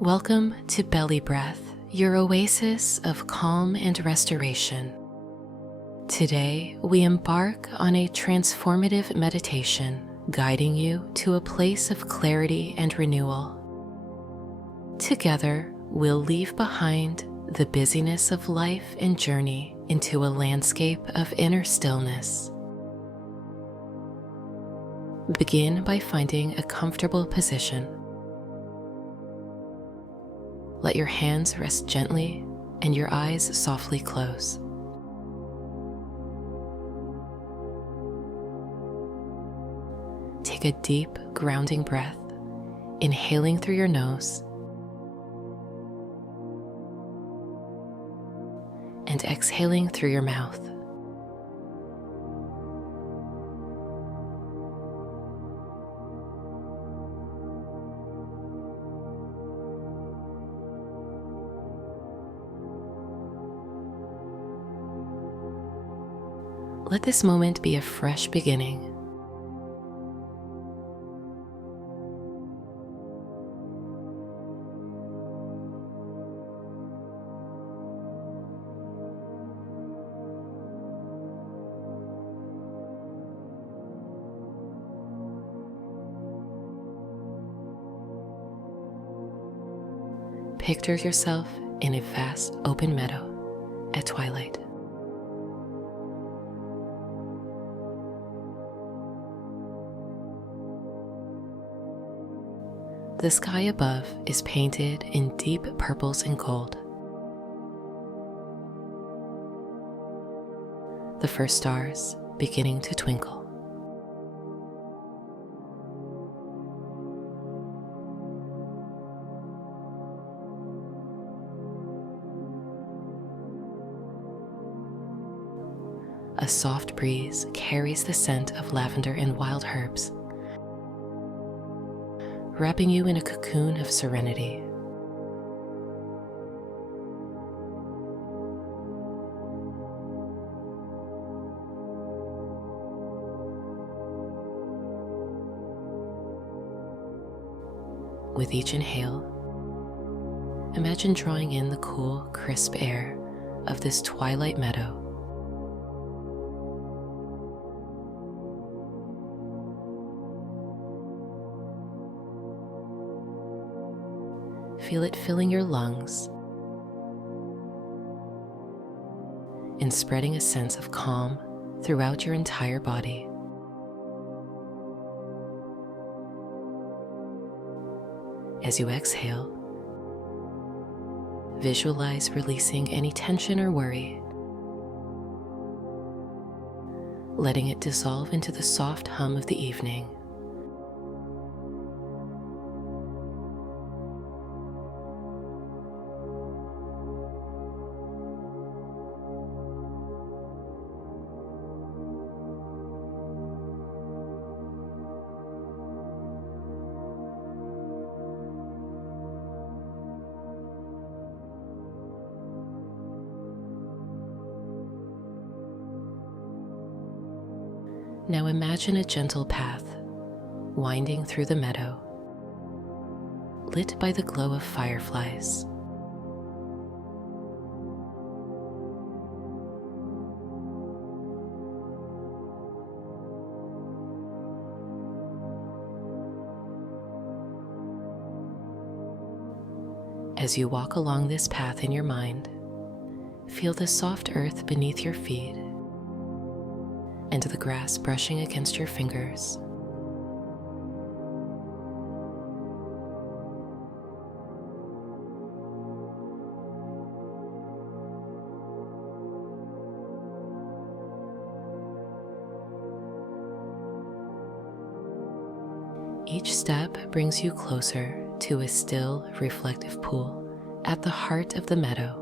Welcome to BellyBreath, your oasis of calm and restoration. Today, we embark on a transformative meditation guiding you to a place of clarity and renewal. Together, we'll leave behind the busyness of life and journey into a landscape of inner stillness. Begin by finding a comfortable position. Let your hands rest gently and your eyes softly close. Take a deep, grounding breath, inhaling through your nose and exhaling through your mouth. Let this moment be a fresh beginning. Picture yourself in a vast open meadow at twilight. The sky above is painted in deep purples and gold. The first stars beginning to twinkle. A soft breeze carries the scent of lavender and wild herbs, wrapping you in a cocoon of serenity. With each inhale, imagine drawing in the cool, crisp air of this Twilight Meadow. Feel it filling your lungs and spreading a sense of calm throughout your entire body. As you exhale, visualize releasing any tension or worry, letting it dissolve into the soft hum of the evening. Now imagine a gentle path winding through the meadow, lit by the glow of fireflies. As you walk along this path in your mind, feel the soft earth beneath your feet and the grass brushing against your fingers. Each step brings you closer to a still, reflective pool at the heart of the meadow.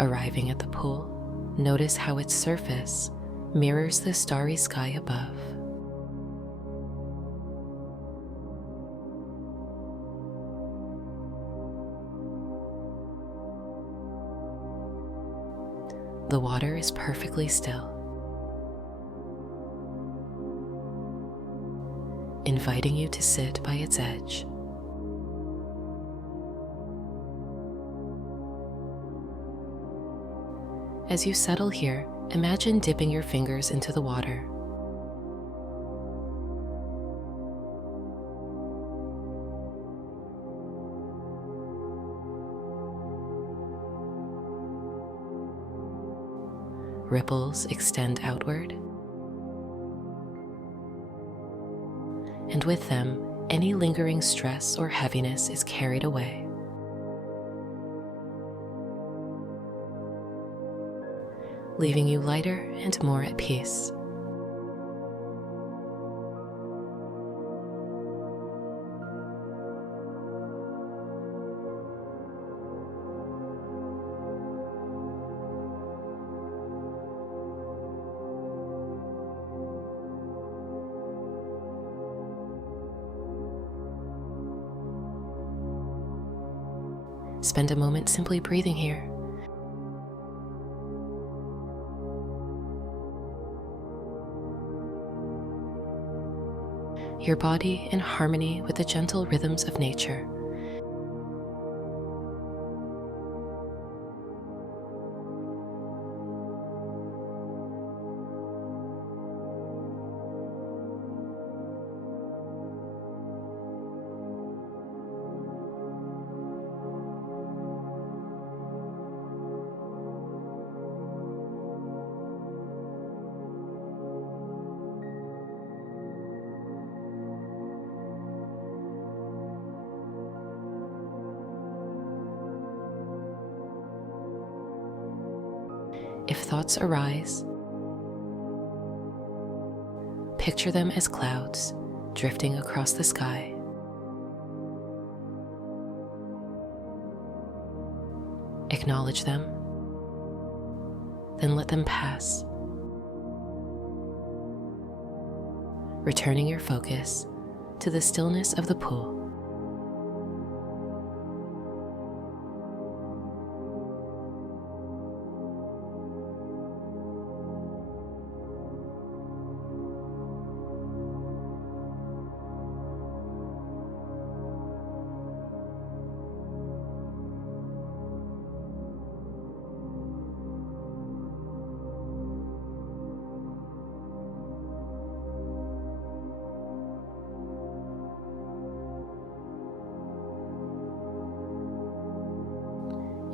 Arriving at the pool, notice how its surface mirrors the starry sky above. The water is perfectly still, inviting you to sit by its edge. As you settle here, imagine dipping your fingers into the water. Ripples extend outward, and with them, any lingering stress or heaviness is carried away. Leaving you lighter and more at peace. Spend a moment simply breathing here. Your body in harmony with the gentle rhythms of nature. If thoughts arise, picture them as clouds drifting across the sky. Acknowledge them, then let them pass, returning your focus to the stillness of the pool.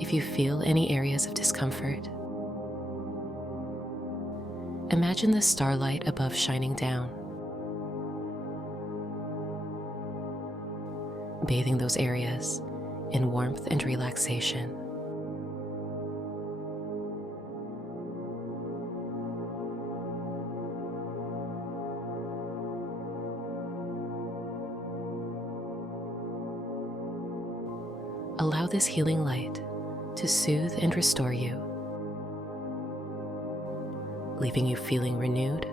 If you feel any areas of discomfort, imagine the starlight above shining down, bathing those areas in warmth and relaxation. Allow this healing light to soothe and restore you, leaving you feeling renewed,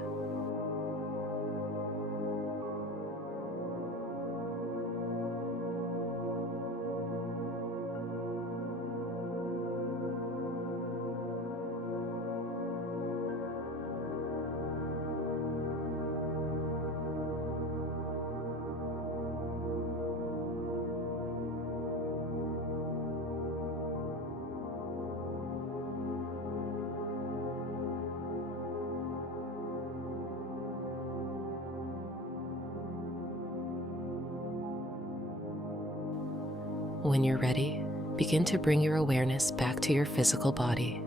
When you're ready, begin to bring your awareness back to your physical body.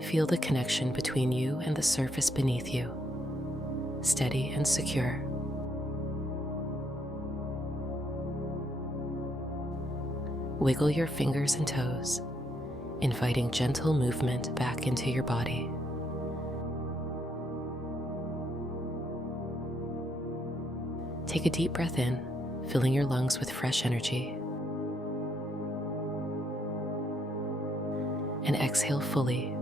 Feel the connection between you and the surface beneath you, steady and secure. Wiggle your fingers and toes, inviting gentle movement back into your body. Take a deep breath in, filling your lungs with fresh energy. And exhale fully.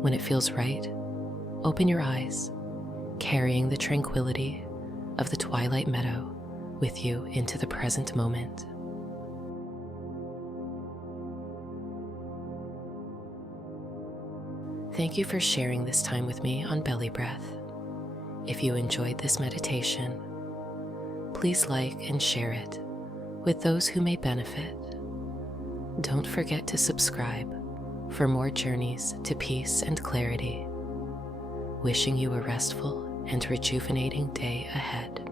When it feels right, open your eyes, carrying the tranquility of the Twilight Meadow with you into the present moment. Thank you for sharing this time with me on BellyBreath. If you enjoyed this meditation, please like and share it with those who may benefit. Don't forget to subscribe for more journeys to peace and clarity. Wishing you a restful and rejuvenating day ahead.